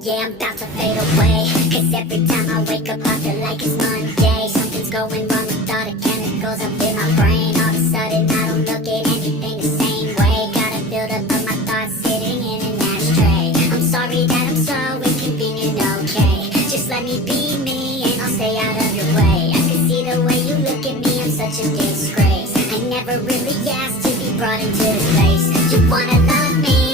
Yeah, I'm about to fade away, 'cause every time I wake up I feel like it's Monday. Something's going wrong with all the chemicals up in my brain. All of a sudden I don't look at anything the same way. Gotta build up of my thoughts sitting in an ashtray. I'm sorry that I'm so inconvenient, okay? Just let me be me and I'll stay out of your way. I can see the way you look at me, I'm such a disgrace. I never really asked to be brought into this place. You wanna love me,